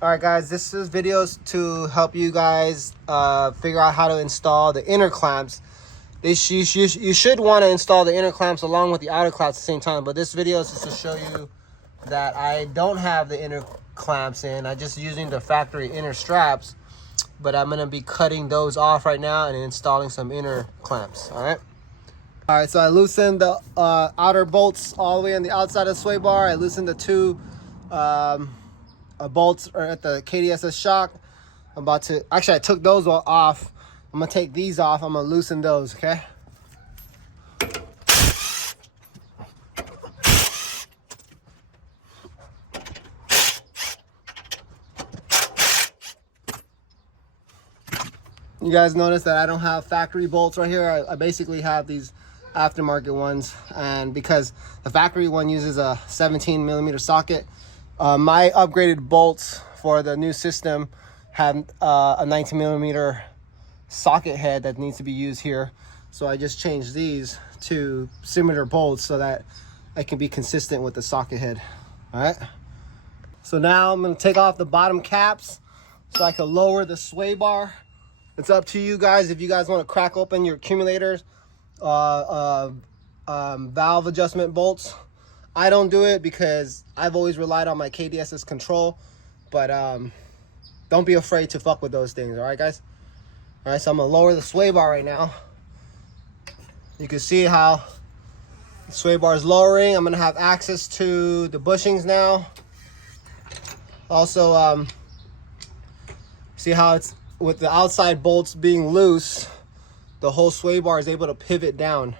All right, guys, this is videos to help you guys figure out how to install the inner clamps. You should want to install the inner clamps along with the outer clamps at the same time, but this video is just to show you that I don't have the inner clamps in. I'm just using the factory inner straps, but I'm going to be cutting those off right now and installing some inner clamps. All right, so I loosened the outer bolts all the way on the outside of the sway bar. I loosened the two bolts at the Kdss shock. Actually, I took those all off. I'm gonna take these off. I'm gonna loosen those, okay? You guys notice that I don't have factory bolts right here. I basically have these aftermarket ones, and because the factory one uses a 17mm socket, my upgraded bolts for the new system have a 19mm socket head that needs to be used here. So I just changed these to similar bolts so that I can be consistent with the socket head. All right, so now I'm going to take off the bottom caps so I can lower the sway bar. It's up to you guys if you guys want to crack open your accumulators, valve adjustment bolts. I don't do it because I've always relied on my Kdss control, but don't be afraid to fuck with those things. All right, guys? All right, so I'm gonna lower the sway bar right now. You can see how the sway bar is lowering. I'm gonna have access to the bushings now. Also, see how it's with the outside bolts being loose, the whole sway bar is able to pivot down.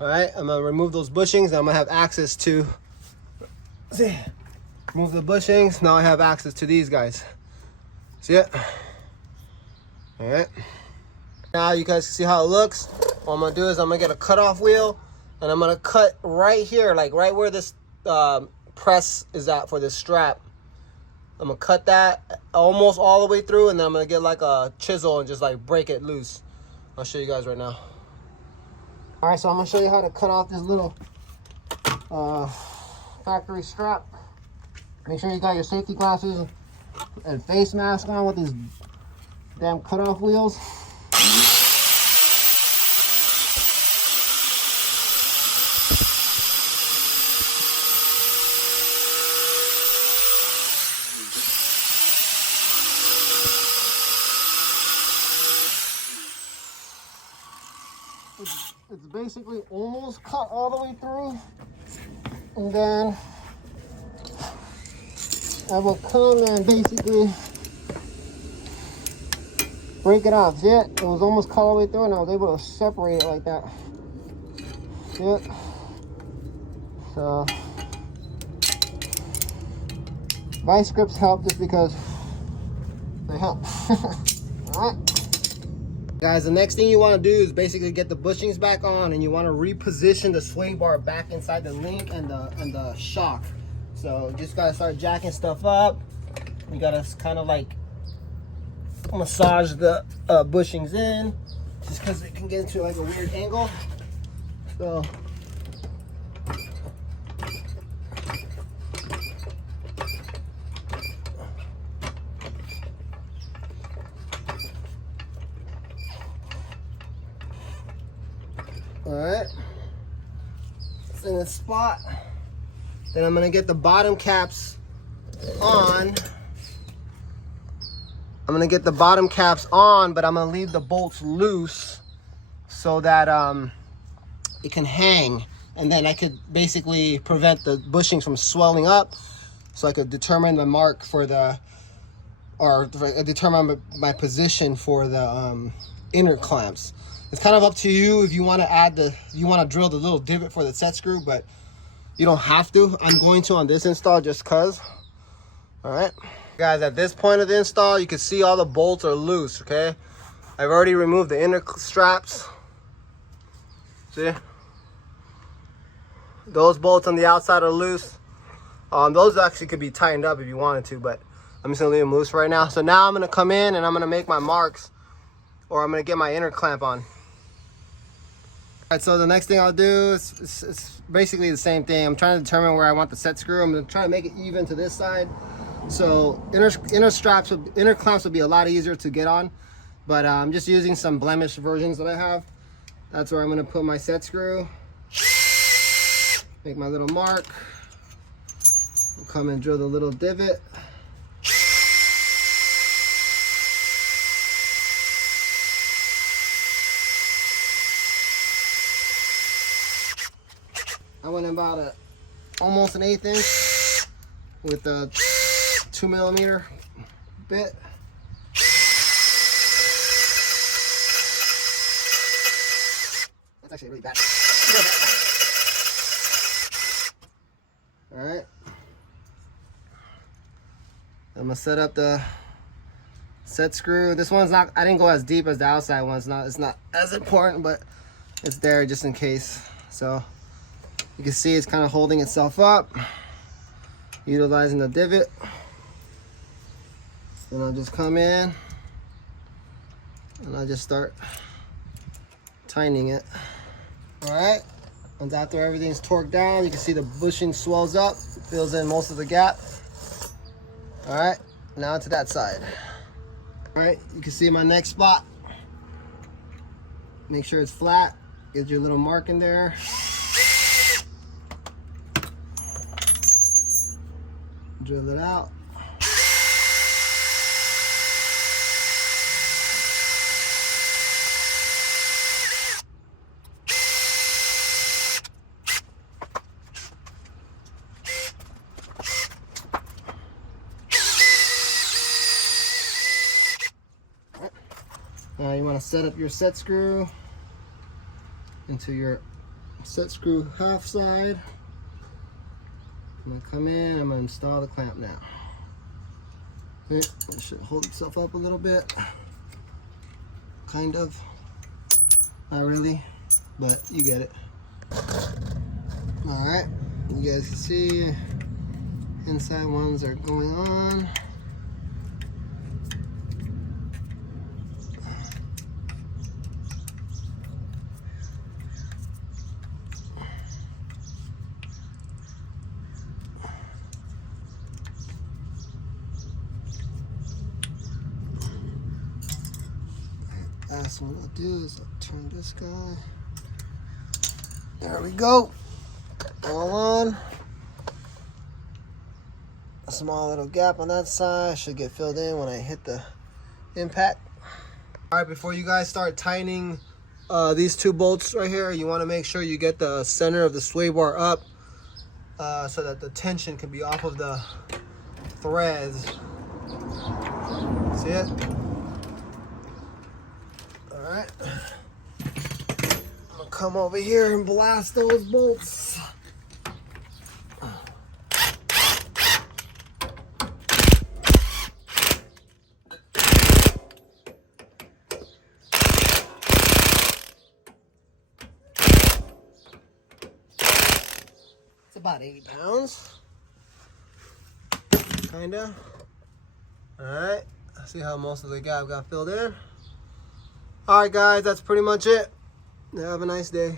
All right, I'm gonna remove those bushings and I'm gonna have access to, see, remove the bushings. Now I have access to these guys. See it? All right. Now you guys can see how it looks. What I'm gonna do is I'm gonna get a cutoff wheel and I'm gonna cut right here, like right where this press is at for this strap. I'm gonna cut that almost all the way through, and then I'm gonna get like a chisel and just like break it loose. I'll show you guys right now. All right, so I'm gonna show you how to cut off this little factory strap. Make sure you got your safety glasses and face mask on with these damn cutoff wheels. It's basically almost cut all the way through, and then I will come and basically break it off. See it? It was almost cut all the way through and I was able to separate it like that. See it? So vice grips help just because they help. Alright. Guys, the next thing you want to do is basically get the bushings back on, and you want to reposition the sway bar back inside the link and the shock. So just gotta start jacking stuff up. You gotta kind of like massage the bushings in, just because it can get into like a weird angle. So all right, it's in a spot. Then I'm gonna get the bottom caps on. I'm gonna get the bottom caps on, but I'm gonna leave the bolts loose so that it can hang, and then I could basically prevent the bushings from swelling up, so I could determine the mark for the, or determine my position for the inner clamps. It's kind of up to you if you want to drill the little divot for the set screw, but you don't have to. I'm going to on this install just cause. All right, guys, at this point of the install, you can see all the bolts are loose. Okay, I've already removed the inner straps. See, those bolts on the outside are loose. Those actually could be tightened up if you wanted to, but I'm just gonna leave them loose right now. So now I'm gonna come in and I'm gonna make my marks, or I'm gonna get my inner clamp on. All right, so the next thing I'll do is it's basically the same thing. I'm trying to determine where I want the set screw. I'm gonna try to make it even to this side. So inner clamps would be a lot easier to get on, but I'm just using some blemished versions that I have. That's where I'm gonna put my set screw, make my little mark, I'll come and drill the little divot. I went about almost an 1/8 inch with a 2mm bit. That's actually really bad. All right. I'm gonna set up the set screw. This one's not, I didn't go as deep as the outside one. It's not as important, but it's there just in case. So you can see it's kind of holding itself up, utilizing the divot. And I'll just come in and I'll just start tightening it. All right, and after everything's torqued down, you can see the bushing swells up, fills in most of the gap. All right, now to that side. All right, you can see my next spot. Make sure it's flat, get your little mark in there. Drill it out. Now you want to set up your set screw into your set screw half side. I'm going to come in, I'm going to install the clamp now. Okay, it should hold itself up a little bit. Kind of. Not really, but you get it. Alright, you guys can see inside ones are going on. Last one I'll do is I'll turn this guy. There we go. All on. A small little gap on that side should get filled in when I hit the impact. All right, before you guys start tightening these two bolts right here, you want to make sure you get the center of the sway bar up so that the tension can be off of the threads. See it? Alright, I'm gonna come over here and blast those bolts. It's about 8 pounds. Kinda. Alright, see how most of the gap got filled in. Alright guys, that's pretty much it. Have a nice day.